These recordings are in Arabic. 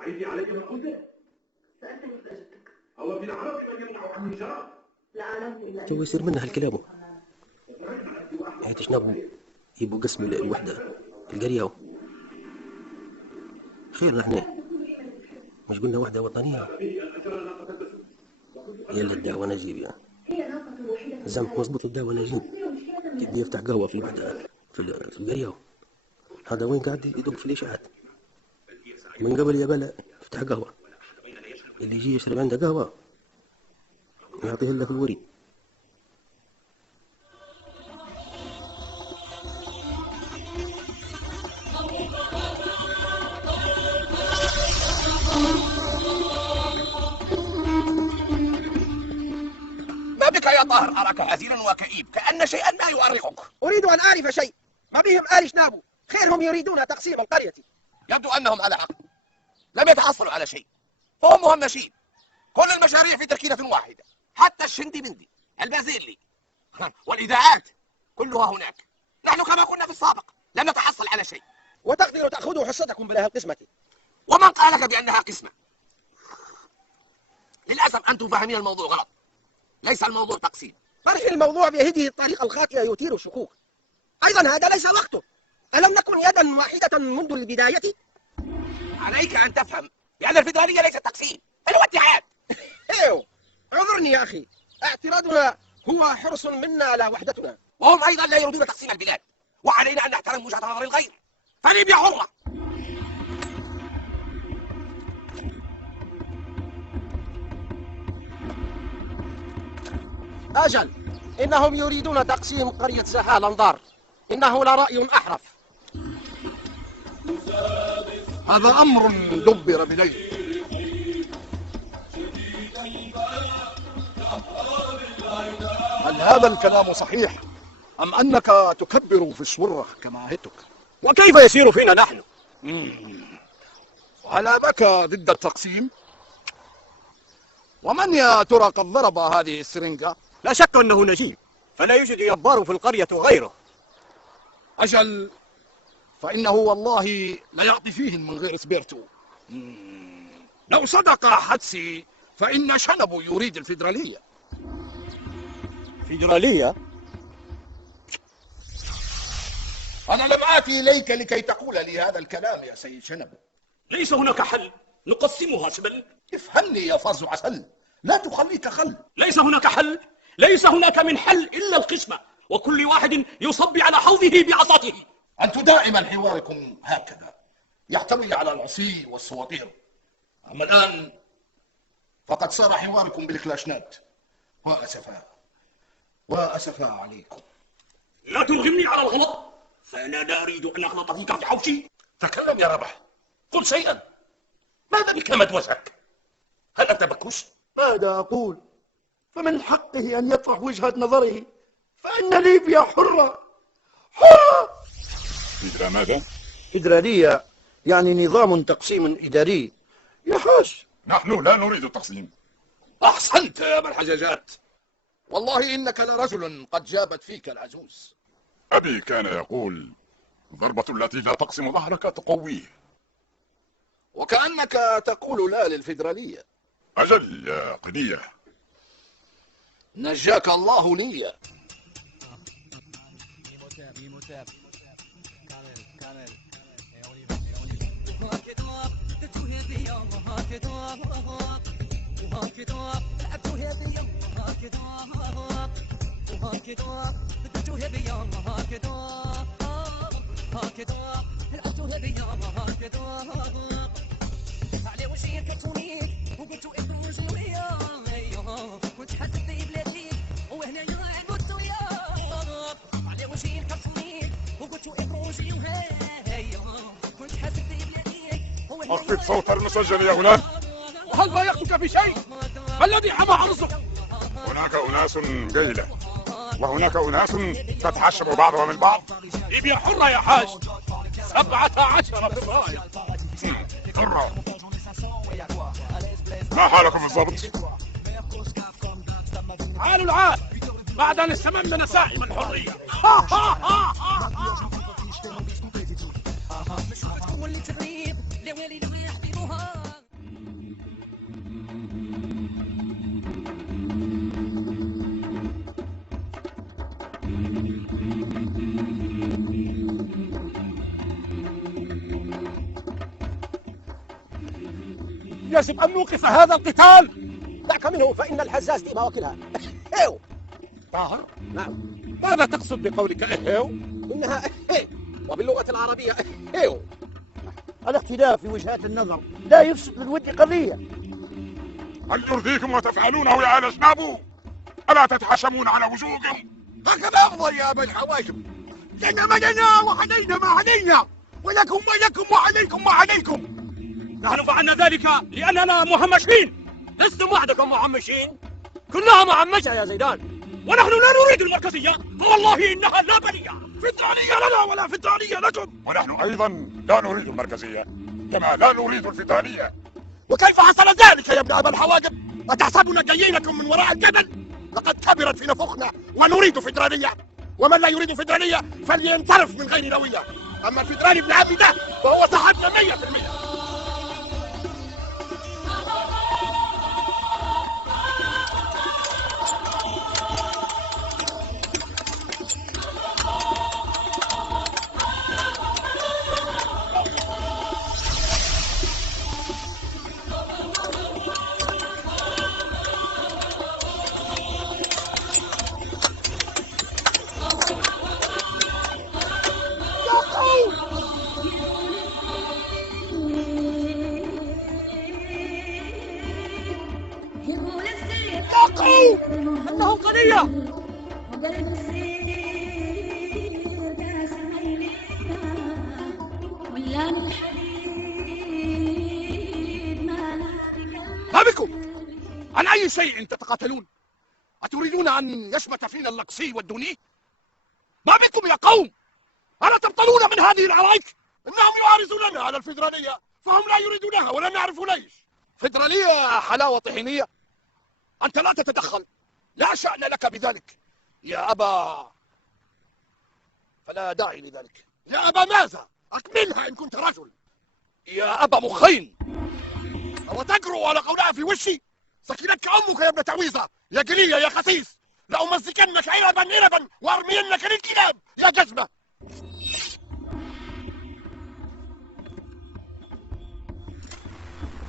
عيدي علي ما قلته. سألتني فأجبتك. هو في العرب من يمنع عن الشرع؟ لا أعلم إلا تو يصير منها الكلام. هاتي شنابو يبقوا قسم الوحدة القرية. خير نحن مش قلنا وحدة وطنية؟ يلا الدعوة نجيب يعني. زعما مظبوط الدعوة نجيب. كيف يفتح قهوة في الوحدة في القرية؟ هذا وين قاعد يدق في الإشاعات من قبل يا بلا يفتح قهوة. اللي يجي يشرب عنده قهوة يعطيه لك الوريد. ما بك يا طاهر؟ أراك حزينا وكئيب كأن شيئا ما يؤرقك. أريد أن أعرف شيء. ما بهم آل شنابو؟ خيرهم يريدون تقسيم القرية. يبدو أنهم على حق، لم يتحصلوا على شيء، هم مهمشين. كل المشاريع في تركيبة واحدة، حتى الشندي بندي البازيلي والإذاعات كلها هناك. نحن كما كنا في السابق لم نتحصل على شيء. وتقدروا تأخذوا حصتكم بلها القسمة. ومن قال لك بأنها قسمة؟ للأسف أنتم فاهمين الموضوع غلط. ليس الموضوع تقسيم. طرح الموضوع بهذه الطريقة الخاطئة يثير الشكوك. أيضا هذا ليس وقته. ألم نكن يدا واحدة منذ البداية؟ عليك أن تفهم بأن الفيدرالية ليست تقسيم، بل هو اتحاد. ايوه، اعذرني يا أخي. اعتراضنا هو حرص منا على وحدتنا. وهم أيضا لا يريدون تقسيم البلاد، وعلينا أن نحترم وجهة نظر الغير. فليبيا حرة. أجل، إنهم يريدون تقسيم قرية ساحة الأنظار. إنه لرأي أحرف. هذا أمر دبر بليل. هل هذا الكلام صحيح أم أنك تكبر في السرة كما عهدتك؟ وكيف يسير فينا نحن؟ على بك ضد التقسيم؟ ومن يا ترى قد ضرب هذه السرنجة؟ لا شك أنه نجيب، فلا يوجد جبار في القرية غيره. أجل، فإنه والله لا يعطي فيه من غير سبيرتو. لو صدق حدسي فإن شنبو يريد الفيدرالية. فيدرالية؟ أنا لم آتي إليك لكي تقول لي هذا الكلام يا سيد شنبو. ليس هناك حل نقسمها سبل. افهمني يا فرز عسل، لا تخليك خل. ليس هناك حل، ليس هناك من حل إلا القسمة، وكل واحد يصب على حوضه بعصاته. أنتم دائما حواركم هكذا يحتوي على العصي والسواطير. أما الآن فقد صار حواركم بالكلاشنات. وأسفا عليكم. لا ترغمني على الغلط، فأنا لا أريد أن أغلط فيك في حوشي. تكلم يا ربح، قل شيئا. ماذا بك مد وجهك؟ هل أنت بكوس؟ ماذا أقول؟ فمن حقه أن يطرح وجهة نظره، فإن ليبيا حرة. حرة. فيدرا ماذا؟ فيدرالية يعني نظام تقسيم إداري. يا حاج، نحن لا نريد التقسيم. أحسنت يا ابن الحجاجات، والله إنك لرجل قد جابت فيك العجوز. أبي كان يقول: ضربة التي لا تقسم ظهرك تقويه. وكأنك تقول لا للفيدرالية. أجل يا قنية. نجاك الله لي. وقلت اخرج ويا كنت حاسب بلادي وهنا يموت ويا على وجهي الكرتوني وقلت اخرج ويا كنت حاسب بلادي أخفض صوت المسجل يا غلام. وهل ضايقتك بشيء؟ ما الذي حمى عرضك؟ هناك أناس قيلة وهناك أناس تتحشب بعضها من بعض. ليبيا حرة يا حاج. 17 فبراير. حرة. ما حالكم بالضبط؟ تعالوا العال بعد أن استممنا نسائم الحرية. واللي تغريب لوالي يحضرها يجب أن نوقف هذا القتال. دعك منه فإن الحزاز ديما وكلها. إيو طاهر، نعم. ماذا تقصد بقولك إيو؟ إنها إيه، وباللغة العربية إيو. الاختلاف في وجهات النظر لا يفسد للود قضية. هل يرضيكم وتفعلونه يا آل شنابو؟ ألا تتحشمون على وجوهكم؟ هكذا أفضل يا أبا الحواجب، لنا ما لنا وعلينا ما علينا، ولكم ما لكم وعليكم ما عليكم. نحن فعلنا ذلك لأننا مهمشين. لستم وحدكم مهمشين، كلها مهمشة يا زيدان، ونحن لا نريد المركزية، فوالله إنها لا بلية. فدرالية لنا ولا فدرالية لكم. ونحن أيضا لا نريد المركزية كما لا نريد الفدرالية. وكيف حصل ذلك يا ابن أبا الحواجب؟ أتحسبنا جايينكم من وراء الجبل؟ لقد كبرت في نفوخنا ونريد فدرالية، ومن لا يريد فدرالية فلينصرف من غير نوية. أما الفدرالي ابن عبد ده فهو صاحبنا 100%. إنه قضية. ما بكم؟ عن أي شيء تتقاتلون؟ أتريدون أن يشمت فينا اللقسي والدوني؟ ما بكم يا قوم؟ ألا تبطلون من هذه العرايك؟ إنهم يعارضوننا على الفيدرالية فهم لا يريدونها ولا نعرف ليش. فيدرالية حلاوة طحينية؟ أنت لا تتدخل، لا شأن لك بذلك يا أبا، فلا داعي لذلك. يا أبا ماذا؟ أكملها إن كنت رجل. يا أبا مخين، أو تجرؤ على قولها في وشي؟ سكنتك أمك يا ابن تعويذة، يا جلية يا خسيس، لأمزكنك عنبا وأرمينك للكلاب يا جزمة.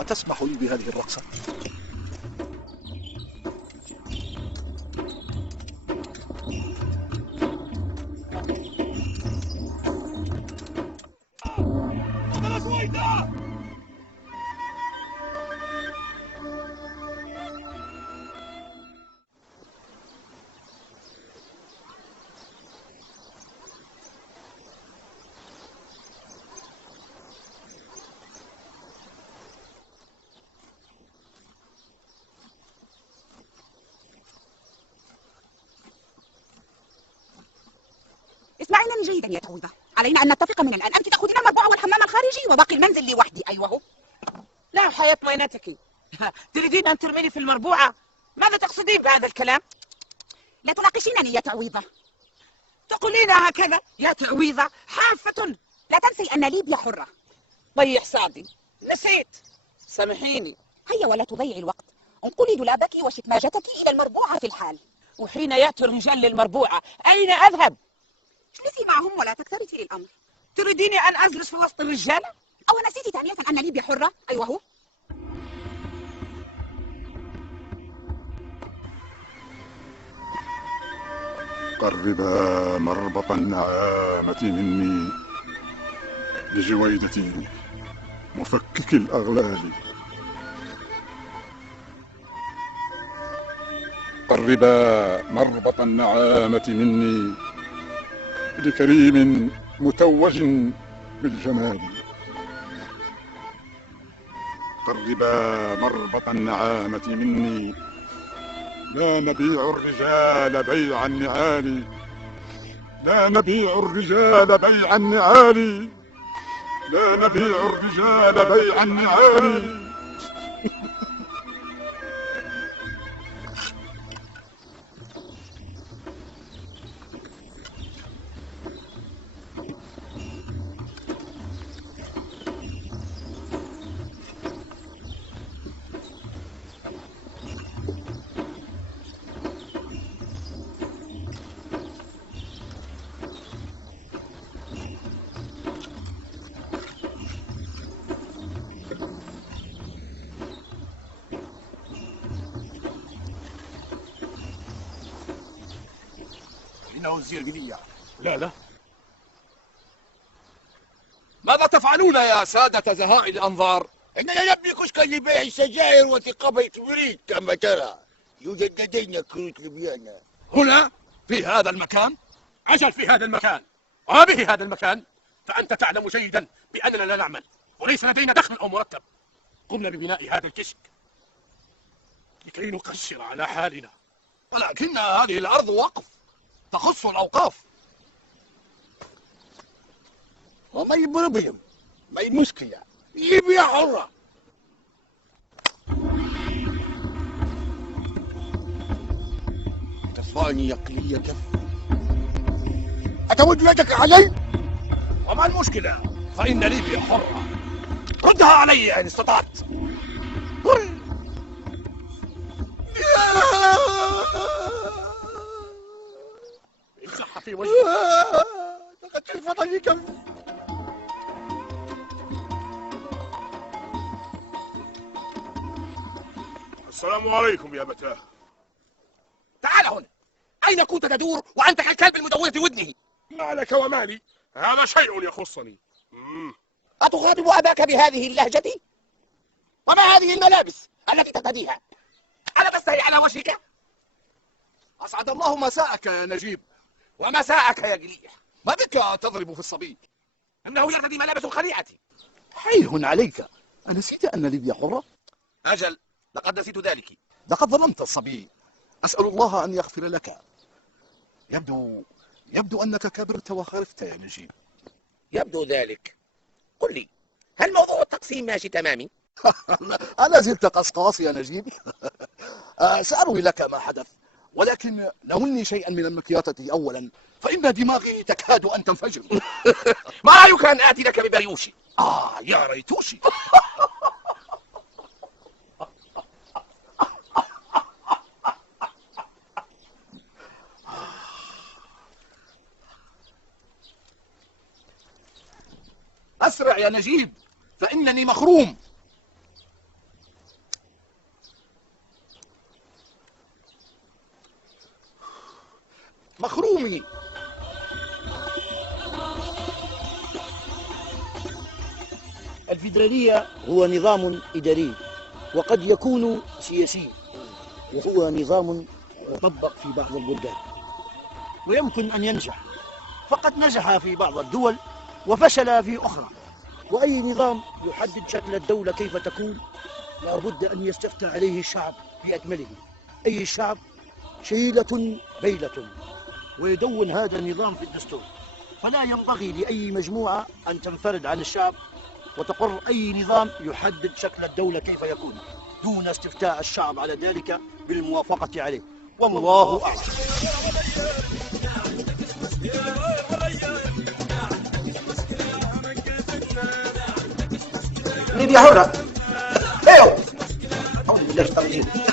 أتسمح لي بهذه الرقصة؟ اسمعينني جيدا يا تعويذة، علينا أن نتفق من الآن. أنت تأخذين المربوع والحمام الخارجي وباقي المنزل لوحدي. أيوه هو. لا حياة مينتك، تريدين أن ترميني في المربوعة؟ ماذا تقصدين بهذا الكلام؟ لا تناقشينني يا تعويذة. تقولين هكذا يا تعويذة حافة؟ لا تنسي أن ليبيا حرة. ضيع سعدي، نسيت، سامحيني. هيا ولا تضيعي الوقت، انقلي دولابك وشكماجتك إلى المربوعة في الحال. وحين يأتي الرجال للمربوعة أين أذهب؟ اجلسي معهم ولا تكترثي للأمر. تريديني أن أجلس في وسط الرجالة؟ أو نسيتي ثانية أن ليبيا حرة؟ أيوه هو. قربا مربط النعامة مني لجويدتي مفكك الأغلال. قربا مربط النعامة مني لكريم متوج بالجمال. قربا مربط النعامة مني، لا نبيع الرجال بيع النعال، لا نبيع الرجال بيع النعال، لا نبيع الرجال بيع النعال. إنه الزيربيلية. لا. ماذا تفعلون يا سادة زهاء الأنظار؟ إننا نبني كشكا لبيع السجائر وثقافة بريد كما ترى. يوجد لدينا كروت لبيانا. هنا؟ في هذا المكان؟ أجل في هذا المكان. وبه هذا المكان؟ فأنت تعلم جيدا بأننا لا نعمل وليس لدينا دخل أو مرتب. قمنا ببناء هذا الكشك لكي نقشر على حالنا، ولكن هذه الأرض وقف تخص الأوقاف. وما يبرو بهم، ما هي مشكلة، ليبيا حرة. كفاني يقلية أتود يدك علي؟ وما المشكلة؟ فإن ليبيا حرة. ردها علي إن استطعت. امسحها في وجهك. لقد تلفظني كم. السلام عليكم يا متاه. تعال هنا. أين كنت تدور وأنت كالكلب المدور في ودنه؟ ما لك ومالي؟ هذا شيء يخصني. أتخاطب أباك بهذه اللهجة؟ وما هذه الملابس التي ترتديها؟ ألا تستحي على وجهك؟ أسعد الله مساءك يا نجيب. ومساءك يا جليح. ما بك تضرب في الصبي؟ إنه يرتدي ملابس الخليعة. حيه عليك، أنسيت أن ليبيا حرة؟ أجل، لقد نسيت ذلك. لقد ظلمت الصبي. أسأل الله أن يغفر لك. يبدو أنك كبرت وخرفت يا نجيب. يبدو ذلك. قل لي، هل موضوع التقسيم ماشي تمامي؟ ألا زلت قصقاص يا نجيب؟ سأروي لك ما حدث، ولكن ناولني شيئا من المكياتة أولا، فإن دماغي تكاد أن تنفجر. ما رأيك أن آتي لك ببريوشي؟ يا ريتوشي. أسرع يا نجيب فإنني مخروم. مخرومي. الفيدرالية هو نظام إداري وقد يكون سياسي، وهو نظام يطبق في بعض البلدان ويمكن أن ينجح، فقد نجح في بعض الدول وفشل في أخرى. وأي نظام يحدد شكل الدولة كيف تكون لا بد أن يستفتى عليه الشعب بأكمله. أي الشعب شيلة بيلة، ويدون هذا النظام في الدستور. فلا ينبغي لأي مجموعة أن تنفرد عن الشعب وتقر أي نظام يحدد شكل الدولة كيف يكون دون استفتاء الشعب على ذلك بالموافقة عليه. والله أعلم. ليبيا حرة. ايوه. أعوذ بالله الشيطان الرجيم.